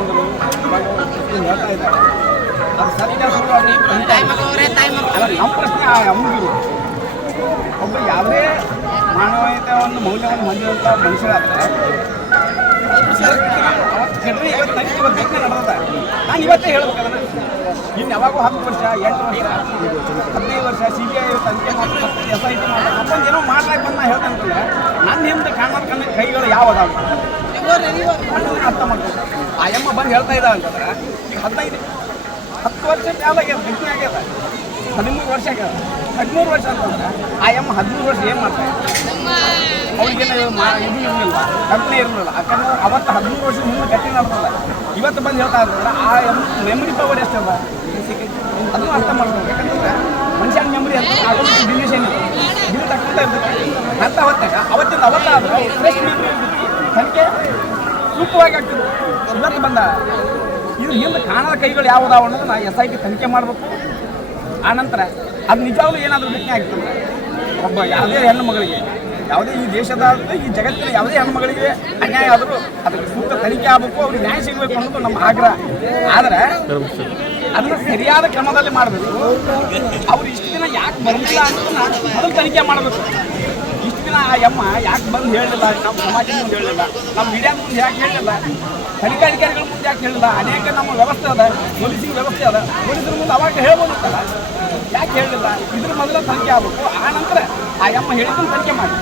ಅಂದರು ಹೇಳ್ತಾ ಇದ್ದಾರೆ. ಅದು ಸತ್ಯ ಸುಳ್ಳು ಅಲ್ಲ. ನಮ್ಮ ಪ್ರಶ್ನೆ ಅಮ್ಮಗಿರು ಒಬ್ಬ ಯಾವುದೇ ಮಾನವೀಯತೆಯನ್ನು ಮೌಲ್ಯವನ್ನು ಹೊಂದಿರುವಂಥ ಮನುಷ್ಯರಾದರೆ ಕೆಡ್ರಿ ಇವತ್ತು ತನಿಖೆ ಇವತ್ತು ನಡೆದ ನಾನು ಇವತ್ತೇ ಹೇಳ್ಬೇಕಂದ್ರೆ ಇನ್ನು ಯಾವಾಗೂ 10 ವರ್ಷ 8 ವರ್ಷ 15 ವರ್ಷ CBI ತನಿಖೆ ಮಾಡಿ SIT ಮಾಡಿ ಮತ್ತೊಂದು ಏನೋ ಮಾಡ್ಲಾಕ ಬಂದು ನಾ ಹೇಳ್ತೇನೆ ಅಂತಂದ್ರೆ ನನ್ನ ಹಿಂದೆ ಕಾಣೋದಕ್ಕನ್ನ ಕೈಗಳು ಯಾವ ಅದಾವೆ ಅರ್ಥ ಮಾಡ್ತಾರೆ. ಆ ಎಮ್ಮ ಬಂದು ಹೇಳ್ತಾ ಇದ್ದಾವೆ ಅಂತಂದ್ರೆ ಈಗ 10 ವರ್ಷ ಯಾವಾಗ್ಯದ ಗಟ್ಟಿ ಆಗ್ಯದ 13 ವರ್ಷ ಆಗ್ಯದ 13 ವರ್ಷ ಅಂತಂದ್ರೆ ಆ ಎಮ್ಮ 13 ವರ್ಷ ಏನು ಮಾಡ್ತಾರೆ ಅವ್ರಿಗೇನು ಇದು ಇರಲಿಲ್ಲ ಕಲ್ಪನೆ ಇರಲಿಲ್ಲ. ಯಾಕಂದ್ರೆ ಅವತ್ತು 13 ವರ್ಷದ ಮುಂದೆ ಗಟ್ಟಿ ನಡೆದಲ್ಲ ಇವತ್ತು ಬಂದು ಹೇಳ್ತಾ ಇರ್ತಲ್ಲ ಆ ಎಮ್ಮ ಮೆಮೊರಿ ಪವರ್ ಎಷ್ಟಲ್ಲ ಅದನ್ನು ಅರ್ಥ ಮಾಡ್ಬೇಕು. ಯಾಕಂತಂದ್ರೆ ಮನುಷ್ಯನ ಮೆಮೊರಿ ಅಂತ ಆಟೋಮೆಟಿಕ್ ಡಿಲೀಷನ್ ಇದು ತಕ್ಕಂತ ಇರ್ತೈತಿ ಅಂತ ಹೊತ್ತಾಗ ಅವತ್ತಿಂದ ಅವತ್ತಾದ್ರೆ ಫ್ರೆಶ್ ಮೆಮೊರಿ ಇರ್ತೈತಿ ತನಿಖೆ ಸೂಕ್ತವಾಗಿ ಆಗ್ತದೆ. ಇವತ್ತು ಬಂದ ಇದು ಹಿಂದೆ ಕಾಣದ ಕೈಗಳು ಯಾವುದಾವ ಅನ್ನೋದು ನಾ SIT ತನಿಖೆ ಮಾಡಬೇಕು. ಆನಂತರ ಅದು ನಿಜವಾಗ್ಲೂ ಏನಾದರೂ ಘಟನೆ ಆಗ್ತದೆ ಒಬ್ಬ ಯಾವುದೇ ಹೆಣ್ಣು ಮಗಳಿಗೆ ಯಾವುದೇ ಈ ದೇಶದ ಈ ಜಗತ್ತಿನ ಯಾವುದೇ ಹೆಣ್ಣುಮಗಳಿಗೆ ಅನ್ಯಾಯ ಆದರೂ ಅದಕ್ಕೆ ಸೂಕ್ತ ತನಿಖೆ ಆಗಬೇಕು, ಅವ್ರಿಗೆ ನ್ಯಾಯ ಸಿಗಬೇಕು ಅನ್ನೋದು ನಮ್ಮ ಆಗ್ರಹ. ಆದರೆ ಅದನ್ನು ಸರಿಯಾದ ಕ್ರಮದಲ್ಲಿ ಮಾಡಬೇಕು. ಅವ್ರು ಇಷ್ಟು ದಿನ ಯಾಕೆ ಬರಲಿಲ್ಲ ಅನ್ನೋದನ್ನ ಮೊದಲು ತನಿಖೆ ಮಾಡಬೇಕು. ಇಷ್ಟು ದಿನ ಆ ಎಮ್ಮ ಯಾಕೆ ಬಂದು ಹೇಳಲಿಲ್ಲ, ನಮ್ಮ ಸಮಾಜದ ಮುಂದೆ ಹೇಳಲಿಲ್ಲ, ನಮ್ಮ ಮೀಡಿಯಾ ಮುಂದೆ ಯಾಕೆ ಹೇಳಲಿಲ್ಲ, ತನಿಖಾಧಿಕಾರಿಗಳ ಮುಂದೆ ಯಾಕೆ ಹೇಳಿಲ್ಲ. ಅನೇಕ ನಮ್ಮ ವ್ಯವಸ್ಥೆ ಅದ, ಪೊಲೀಸಿನ ವ್ಯವಸ್ಥೆ ಅದ, ಪೊಲೀಸರ ಮುಂದೆ ಅವಾಗ ಹೇಳ್ಬೋದಿತ್ತಲ್ಲ, ಯಾಕೆ ಹೇಳಲಿಲ್ಲ. ಇದ್ರ ಮೊದಲ ತನಿಖೆ ಆಗಬೇಕು. ಆ ನಂತರ ಆ ಎಮ್ಮ ಹೇಳಿದ್ದನ್ನು ತನಿಖೆ ಮಾಡಿ.